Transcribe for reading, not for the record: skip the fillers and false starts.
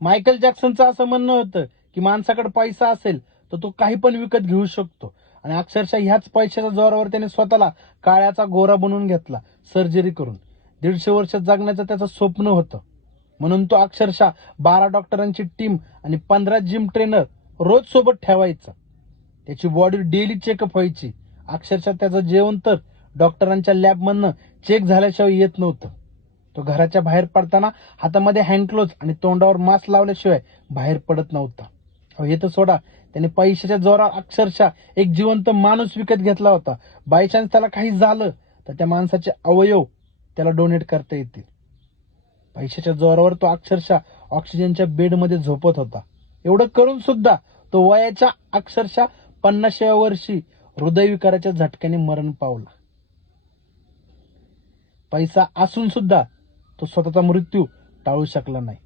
Michael जॅक्सनचं असं म्हणणं होतं की माणसाकडे पैसा असेल तर तो काही पण विकत घेऊ शकतो, आणि अक्षरशः ह्याच पैशाच्या जोरावर त्याने स्वतःला काळ्याचा गोरा बनवून घेतला सर्जरी करून. 150 वर्ष जगण्याचं त्याचं स्वप्न होतं, म्हणून तो अक्षरशः 12 डॉक्टरांची टीम आणि 15 जिम ट्रेनर रोज सोबत ठेवायचा. त्याची बॉडी डेली चेकअप व्हायची. अक्षरशः त्याचं जेवण तर डॉक्टरांच्या लॅबमधनं चेक झाल्याशिवाय येत नव्हतं. तो घराच्या बाहेर पडताना हातामध्ये हँडग्लोव्ज आणि तोंडावर मास्क लावल्याशिवाय बाहेर पडत नव्हता. हे तर सोडा, त्याने पैशाच्या जोरावर अक्षरशः एक जिवंत माणूस विकत घेतला होता. बाय चान्स त्याला काही झालं तर त्या माणसाचे अवयव त्याला डोनेट करता येतील. पैशाच्या जोरावर तो अक्षरशः ऑक्सिजनच्या बेडमध्ये झोपत होता. एवढं करून सुद्धा तो वयाच्या अक्षरशः 50व्या वर्षी हृदयविकाराच्या झटक्याने मरण पावला. पैसा असून सुद्धा तो स्वतःचा मृत्यू टाळू शकला नाही.